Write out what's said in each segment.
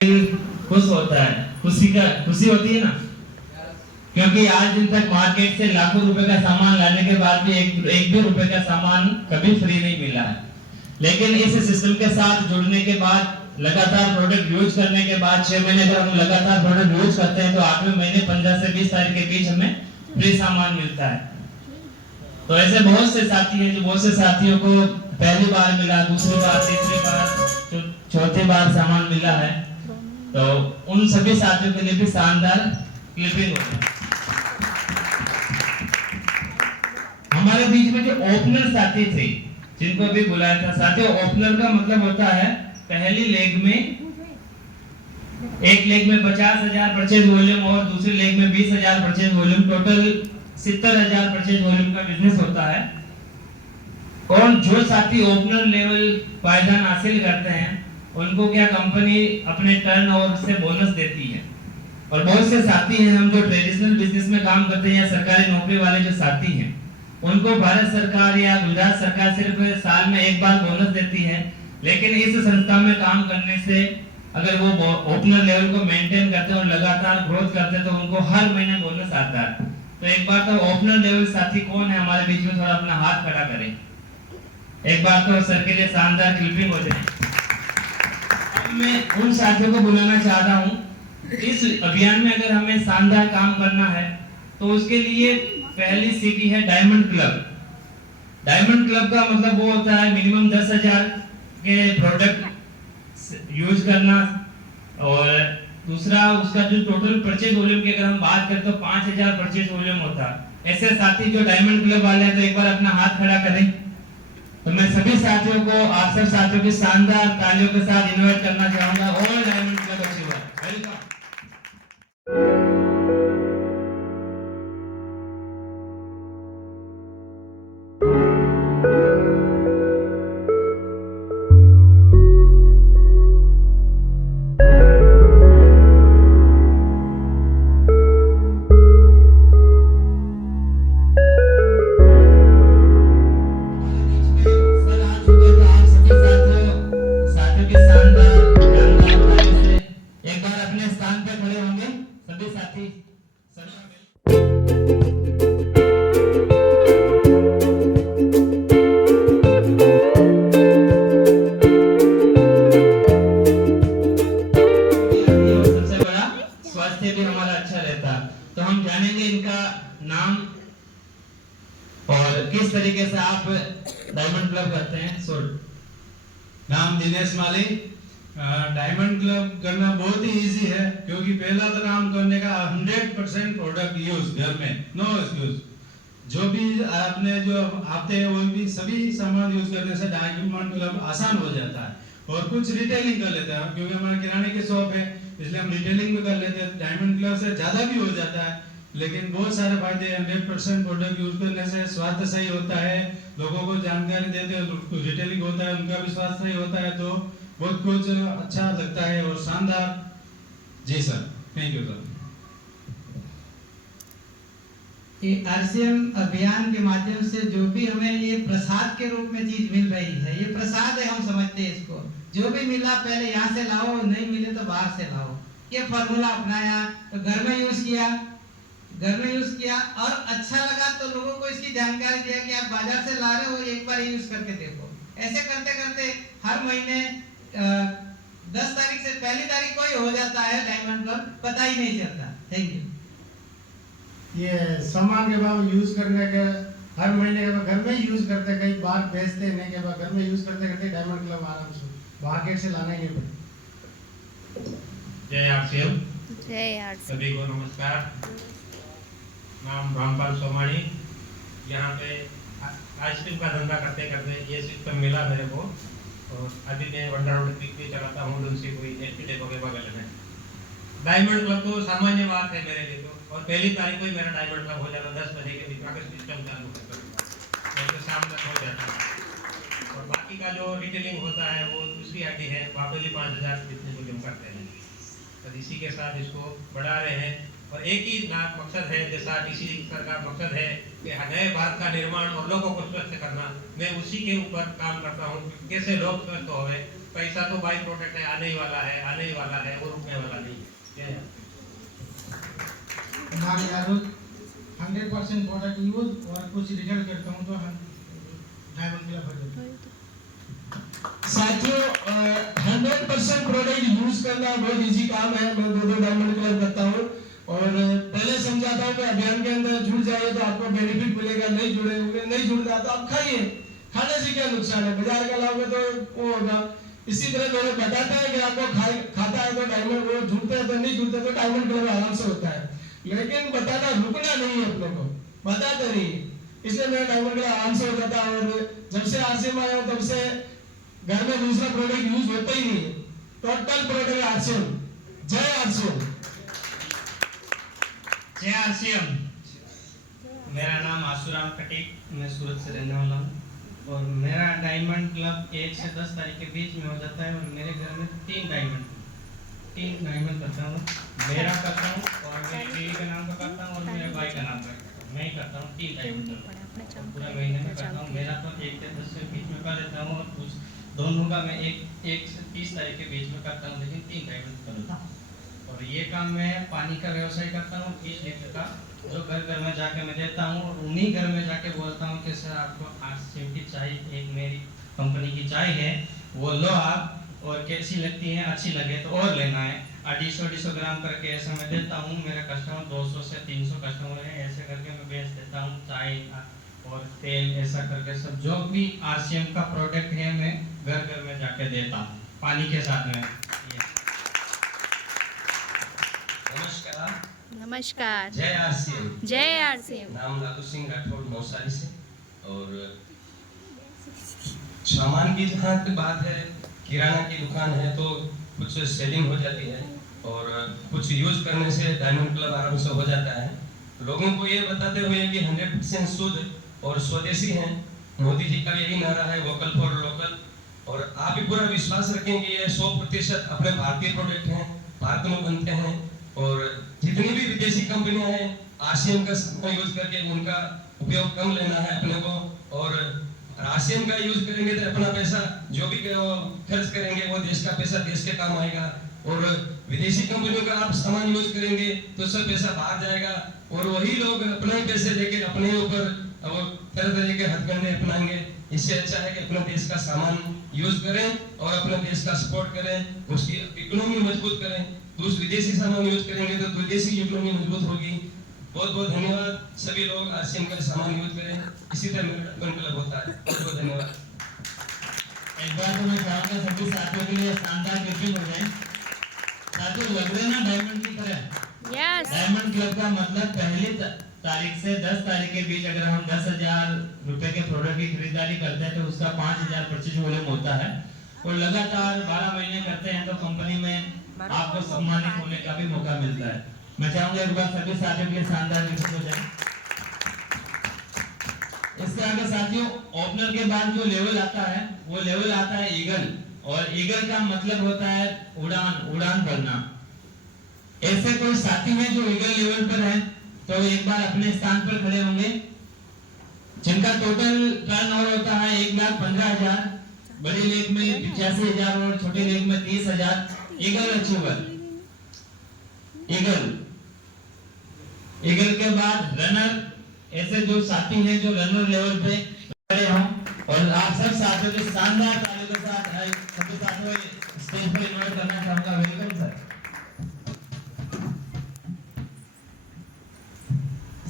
खुश होता है, खुशी होती है ना, क्योंकि आज दिन तक मार्केट से लाखों रुपए का सामान लाने के बाद भी एक भी रुपए का सामान कभी फ्री नहीं मिला है। लेकिन इस सिस्टम के साथ जुड़ने के बाद, लगातार प्रोडक्ट यूज करने के बाद 6 महीने तक हम लगातार प्रोडक्ट यूज करते हैं तो 8वें महीने 15 से 20 तारीख के बीच हमें फ्री सामान मिलता है। तो ऐसे बहुत से साथी हैं जो बहुत से साथियों को पहली बार मिला, दूसरी बार, तीसरी बार, चौथी बार सामान मिला है। तो उन सभी साथियों के लिए भी शानदार क्लिपिंग होती है। हमारे बीच में जो ओपनर साथी थे जिनको भी बुलाया था, साथियों ओपनर का मतलब होता है पहली लेग में, एक लेग में 50,000 परचेज वॉल्यूम और दूसरी लेग में 20,000 purchase volume, total 70,000 purchase volume का बिजनेस होता है। और जो साथी ओपनर लेवल पायदान हासिल करते हैं उनको क्या कंपनी अपने टर्नओवर से बोनस देती है। और बहुत से साथी हैं हम जो ट्रेडिशनल बिजनेस में काम करते हैं या सरकारी नौकरी वाले जो साथी हैं उनको भारत सरकार या गुजरात सरकार सिर्फ साल में एक बार बोनस देती है। लेकिन इस संस्था में काम करने से अगर वो ओपनर लेवल को मेंटेन करते हैं और लगातार ग्रोथ करते हैं तो उनको हर महीने बोनस आता है। तो एक बार तो ओपनर लेवल साथी कौन है हमारे बीच में, थोड़ा अपना हाथ खड़ा करें। एक बार तो सर के लिए शानदार क्लिपिंग हो जाए। मैं उन साथियों को बुलाना चाहता हूं, इस अभियान में अगर हमें शानदार काम करना है तो उसके लिए पहली सीढ़ी है डायमंड क्लब। डायमंड क्लब का मतलब वो होता है मिनिमम 10,000 के प्रोडक्ट यूज करना, और दूसरा उसका जो टोटल परचेज वॉल्यूम की अगर हम बात करें तो 5,000 परचेज वॉल्यूम होता है। ऐसे साथी जो डायमंड क्लब वाले हैं तो एक बार अपना हाथ खड़ा करें। तो मैं सभी साथियों को, आप सब साथियों की शानदार तालियों के साथ इनवाइट करना चाहूंगा और डायमंड क्लब अचीवर, वेलकम। तो हम जानेंगे इनका नाम और किस तरीके से आप डायमंड क्लब करते हैं। सो नाम दिनेश माली। डायमंड क्लब करना बहुत ही इजी है क्योंकि पहला तो काम करने का 100% प्रोडक्ट यूज घर में, नो एक्सक्यूज। जो भी आपने जो आते हैं वो भी सभी सामान यूज करने से डायमंड क्लब आसान हो जाता है। और कुछ रिटेलिंग कर लेते हैं क्योंकि हमारे किराने की शॉप है इसलिए हम रिटेलिंग भी कर लेते हैं। डायमंड क्लब से ज्यादा भी हो जाता है लेकिन बहुत सारे फायदे। 100% प्रोडक्ट यूज करने से स्वास्थ्य सही होता है, लोगों को जानकारी देते हैं, रिटेलिंग होता है, उनका भी स्वास्थ्य सही होता है, तो बहुत कुछ अच्छा लगता है और शानदार। जी सर, थैंक यू सर। ये आरसीएम अभियान के माध्यम से जो भी हमें ये प्रसाद के रूप में चीज मिल रही है, ये प्रसाद है, हम समझते हैं इसको। जो भी मिला पहले यहाँ से लाओ, नहीं मिले तो बाहर से लाओ। ये फॉर्मूला अपनाया तो घर में यूज किया और अच्छा लगा तो लोगों को इसकी जानकारी दिया कि आप बाजार से ला रहे हो, एक बार यूज करके देखो। ऐसे करते करते हर महीने 10 तारीख से पहली तारीख को ही हो जाता है डायमंड क्लब, पता ही नहीं चलता। Thank you. ये सामान के बाद यूज करने के हर महीने के बाद घर में यूज करते, कई बार बेचते नहीं के बाद घर में यूज करते करते डायमंड क्लब आराम से मार्केट से लाना ही नहीं पड़ता। जय आरसीएम। जय आरसीएम। सभी को नमस्कार। नाम रामपाल सोमानी। यहाँ पे आइसक्रीम का धंधा करते करते ये सिस्टम मिला मेरे को, और अभी मैं वंडर रोड भी चलाता हूँ तुलसी कोई डेपो के बगल में। डायमंड क्लब तो सामान्य बात है मेरे लिए और पहली तारीख को ही मेरा डायमंड क्लब हो जाता, 10 बजे के बीच में सिस्टम चालू करता तो शाम तक हो जाता है। और बाकी का जो रिटेलिंग होता है वो दूसरी आईडी है, वहाँ पे भी 5,000 जितने को जम करते हैं। तो इसी के साथ इसको बढ़ा रहे हैं और एक ही मकसद है, जैसा इसी का मकसद है कि नए भारत का निर्माण और लोगों को स्वस्थ करना। मैं उसी के ऊपर काम करता हूँ, कैसे लोग स्वस्थ होवे पैसा तो बाई प्रोडक्ट है, आने ही वाला है, आने ही वाला है, वो रुकने वाला नहीं है। क्या है? हमारे यहाँ 100% प्रोडक्ट यूज और कुछ रिजल्ट करता हूँ तो हम डायमंड क्लब हो जाता है। साथियों 100% प्रोडक्ट यूज करना बहुत इजी काम है। मैं 2 डायमंड क्लब करता हूँ और पहले समझाता हूँ कि अभियान के अंदर जुड़ जाइए तो आपको बेनिफिट मिलेगा, नहीं जुड़े होंगे, नहीं जुड़ रहा तो आप खाइए, खाने से क्या नुकसान है, बाजार का लाओगे तो वो होगा। इसी तरह लोग बताता है कि आपको खाता है तो डायमंड, वो जुड़ते हैं तो नहीं जुड़ते तो डायमंड क्लब आराम से होता है, लेकिन बताना रुकना नहीं है, अपने को बताते रहिए। इसलिए मेरा डायमंड क्लब आराम से हो जाता है। और जब से आरसीएम आया हूं तब से घर में दूसरा प्रोडक्ट यूज होता ही नहीं, टोटल प्रोडक्ट आरसीएम। जय आरसीएम। जय आरसीएम। मेरा नाम आशुराम कटीक, मैं सूरत से रहने वाला हूँ और मेरा डायमंड क्लब 1 से 10 तारीख के बीच में हो जाता है और मेरे घर में 3 डायमंड करता हूँ। मेरा करता हूँ और मेरी बीवी के नाम का करता हूँ और मेरे भाई का नाम का करता हूँ। मैं ही करता हूँ 3 डायमंड पूरा महीने में करता हूँ। मेरा तो 1 से 10 के बीच में कर लेता हूँ और कुछ दोनों का मैं 1 से 30 तारीख के बीच में करता हूँ, लेकिन 3 डायमंड करता हूँ। और ये काम मैं पानी का व्यवसाय करता हूँ 20 लीटर का, जो घर घर में जाके मैं देता हूँ और उन्हीं घर में जाके बोलता हूँ कि सर आपको आरसीएम की चाय, एक मेरी कंपनी की चाय है, वो लो आप, और कैसी लगती है, अच्छी लगे तो और लेना है। 250 ग्राम करके ऐसा मैं देता हूँ। मेरा कस्टमर 200 से 300 कस्टमर है, ऐसे करके मैं बेच देता हूँ चाय और तेल, ऐसा करके सब जो भी आरसीएम का प्रोडक्ट है मैं घर घर में जाके देता हूँ पानी के साथ में। नमस्कार। नमस्कार। जय आरसीएम। जय आरसीएम। नाम लालू सिंह राठौड़ नौसारी से। और सामान की जहाँ तक बात है, किराना की दुकान है तो कुछ सेलिंग हो जाती है और कुछ यूज करने से डायमंड क्लब आराम से हो जाता है। लोगों को ये बताते हुए कि 100% शुद्ध और स्वदेशी है। मोदी जी का यही नारा है, वोकल फॉर लोकल। और आप भी पूरा विश्वास रखें कि ये 100% अपने भारतीय प्रोडक्ट हैं, भारत में बनते हैं। और जितनी भी विदेशी कंपनियां हैं, आरसीएम का यूज करके उनका उपयोग कम लेना है अपने को। और आरसीएम का यूज करेंगे तो अपना पैसा जो भी खर्च करेंगे वो देश का पैसा देश के काम आएगा। और विदेशी कंपनियों का आप सामान यूज करेंगे तो सब पैसा बाहर जाएगा और वही लोग अपने पैसे लेके अपने ऊपर तरह तरह के हथकंडे अपनाएंगे। इससे अच्छा है कि अपने देश का सामान यूज करें और अपने देश का सपोर्ट करें, उसकी इकोनॉमी मजबूत करें। तो उस विदेशी सामान यूज करेंगे तो विदेशी इकोनॉमी मजबूत होगी। बहुत बहुत धन्यवाद। सभी लोग आरसीएम का सामान यूज करें, इसी तरह मेरा क्लब होता है। बहुत बहुत धन्यवाद। एक बार तो मैं चाहूंगा सभी साथियों के लिए शानदार गिफ्टिंग हो जाए। साथियों लग रहे ना डायमंड की तरह। यस। डायमंड क्लब का मतलब पहली तारीख से 10 तारीख के बीच अगर हम 10,000 रुपए के प्रोडक्ट की खरीदारी करते हैं तो उसका 5,000 परचेज वॉल्यूम होता है और लगातार 12 महीने करते हैं तो कंपनी में आपको सम्मानित होने का भी मौका मिलता है। मैं चाहूंगा एक बार सभी साथियों के लिए शानदार गिफ्ट हो जाए। इसके आगे साथियों ओपनर के बाद जो लेवल आता है वो लेवल आता है ईगल। और ईगल का मतलब होता है उड़ान भरना। ऐसे कोई साथी है जो ईगल लेवल पर है तो एक बार अपने स्थान पर खड़े होंगे, जिनका टोटल टर्नओवर होता है 1,15,000, बड़ी लेग में 85,000 और छोटी लेग में 30,000। Eagle achiever. ईगल के बाद रनर। ऐसे जो साथी हैं जो रनर लेवल पे खड़े हों और आप सब साथियों के शानदार तालियों के साथ सभी साथियों स्टेज पर इन्वाइट करना चाहूंगा। Welcome sir.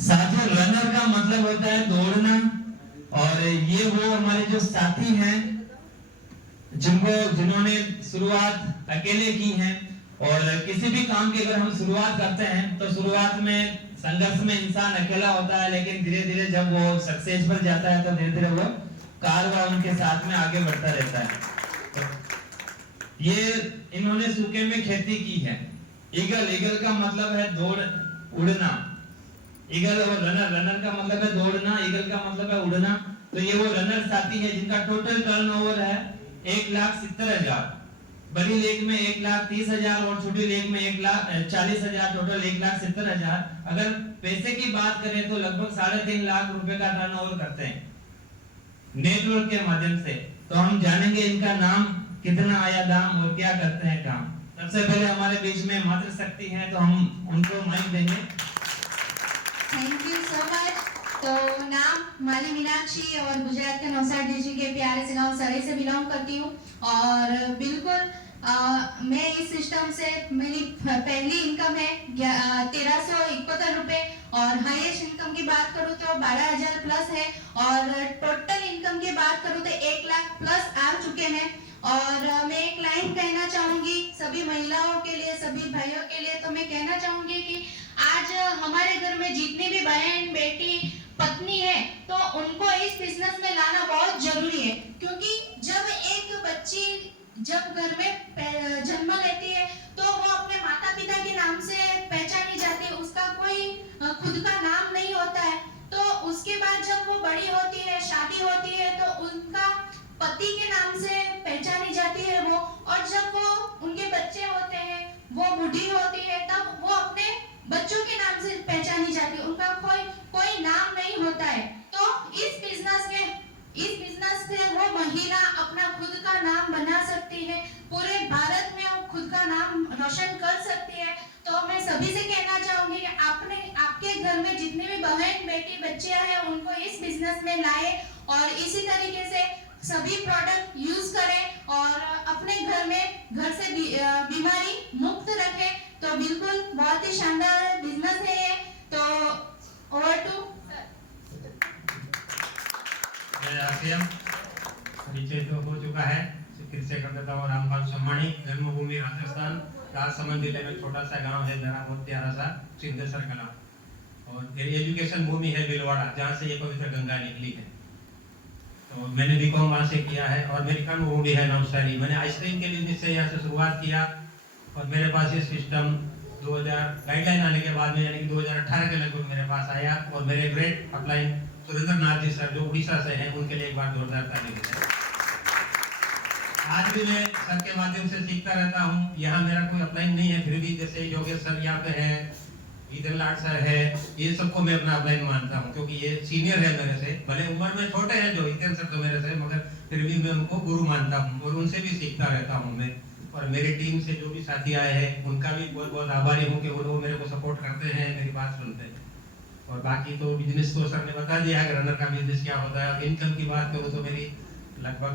साथियों रनर का मतलब होता है दौड़ना और ये वो हमारे जो साथी हैं जिन्होंने शुरुआत अकेले की है। और किसी भी काम की अगर हम शुरुआत करते हैं तो शुरुआत में संघर्ष में इंसान अकेला होता है, लेकिन धीरे धीरे जब वो सक्सेस पर जाता है तो धीरे धीरे वो कारवां उनके साथ में आगे बढ़ता रहता है। ये इन्होंने सूखे में खेती की है। ईगल का मतलब है दौड़ उड़ना। ईगल और रनर का मतलब है दौड़ना, ईगल का मतलब है उड़ना। तो ये वो रनर साथी है जिनका टोटल टर्नओवर है 1,70,000। बड़ी लेग में 1,30,000 और छोटी लेग में 1,40,000, टोटल 1,70,000। अगर पैसे की बात करें तो लगभग 3.5 लाख रुपए का टर्नओवर करते हैं नेटवर्क के माध्यम से। तो हम जानेंगे इनका नाम कितना आया दाम और क्या करते हैं काम। सबसे पहले हमारे बीच में मातृशक्ति हैं, तो हम उनको माइक देंगे। Thank you so much. तो नाम माली मीनाक्षी और गुजरात के नवसारी डिस्ट्रिक्ट के प्यारे से गांव सराय से बिलोंग करती हूँ। और बिल्कुल मैं इस सिस्टम से मेरी पहली इनकम है 1371 रुपए और हाईएस्ट इनकम की बात करूँ तो 12,000 प्लस है और टोटल इनकम की बात करूँ तो 1 लाख प्लस आ चुके हैं। और मैं एक लाइन कहना चाहूंगी सभी महिलाओं के लिए, सभी भाइयों के लिए, तो मैं कहना चाहूंगी कि आज हमारे घर में जितनी भी बहन बेटी पत्नी है तो उनको इस बिजनेस में लाना बहुत जरूरी है, क्योंकि जब एक बच्ची जब घर में जन्म लेती है तो वो अपने माता पिता के नाम से पहचानी जाती है, उसका कोई खुद का नाम नहीं होता है। तो उसके बाद जब वो बड़ी होती है, शादी होती है, तो उनका पति के नाम से पहचानी जाती है वो, और जब वो उनके बच्चे होते हैं, वो बूढ़ी होती है, तब वो अपने बच्चों के नाम से पहचानी जाती है, उनका कोई नाम नहीं होता है। तो इस बिजनेस से वो महिला अपना खुद का नाम बना सकती है, पूरे भारत में वो खुद का नाम रोशन कर सकती है। तो मैं सभी से कहना चाहूंगी कि आपके घर में जितने भी बहन बेटी बच्चे हैं उनको इस बिजनेस में लाए और इसी तरीके से सभी प्रोडक्ट यूज करें और अपने घर से बीमारी मुक्त रखें। तो बिल्कुल बहुत ही शानदार बिजनेस है ये। तो ओवर टू परिचय तो हो चुका है, फिर से कर देता हूँ। रामपाल सोमाणी, जन्मभूमि राजस्थान, राजसमंद जिले में छोटा सा गांव है मेरा, बहुत प्यारा सा सिंधेश्वर कला, और मेरी एजुकेशन भूमि है बिलवाड़ा, जहाँ से ये पवित्र गंगा निकली है। तो मैंने बीकॉम वहाँ से किया है और मेरी कर्मभूमि है नवसारी। मैंने आइसक्रीम के बिजनेस से यहाँ से शुरुआत किया और मेरे पास ये सिस्टम 2000 गाइडलाइन आने के बाद में यानी कि 2018 के लगभग मेरे पास आया और मेरे great upline Surendra Nath ji sir जो उड़ीसा से हैं, उनके लिए एक बार जोरदार ताली दीजिए। आज भी मैं सर के माध्यम से सीखता रहता हूँ। यहाँ मेरा कोई अपलाइन नहीं है, फिर भी जैसे योगेश सर यहाँ पे है, ईदन लाट सर है, ये सबको मैं अपना अपलाइन मानता हूँ क्योंकि ये सीनियर है मेरे से, भले उम्र में छोटे हैं जो ईदन सर तो मेरे से, मगर फिर भी मैं उनको गुरु मानता हूँ और उनसे भी सीखता रहता हूँ मैं। और मेरी टीम से जो भी साथी आए हैं उनका भी बहुत बहुत आभारी हूँ कि वो लोग मेरे को सपोर्ट करते हैं, मेरी बात सुनते हैं। और बाकी तो बिजनेस तो सर ने बता दिया कि रनर का बिजनेस क्या होता है। इनकम की बात करूँ तो मेरी लगभग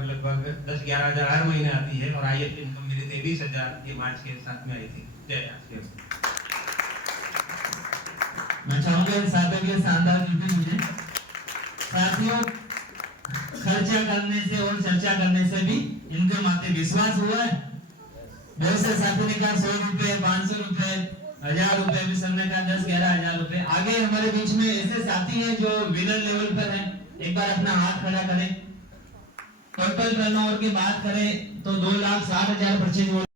10-11 हज़ार हर महीने आती है और IF इनकम मेरी 23,000 ये मार्च के साथ में आई थी। जय आसिफ। मैं चाहूंगा इन साथियों के शानदार मीटिंग मुझे साथियों खर्चा करने से और चर्चा करने से भी इनके माथे विश्वास हुआ है। बहुत से साथियों ने कहा 100 रुपए, 500 रुपए, 1000 रुपए, भी सबने कहा 10-11 हज़ार रुपए। आगे हमारे बीच में ऐसे साथी हैं जो विनर लेवल पर हैं, एक बार अपना हाथ खड़ा करें। टोटल टर्नओवर की बात करें तो 2,60,000 परचेज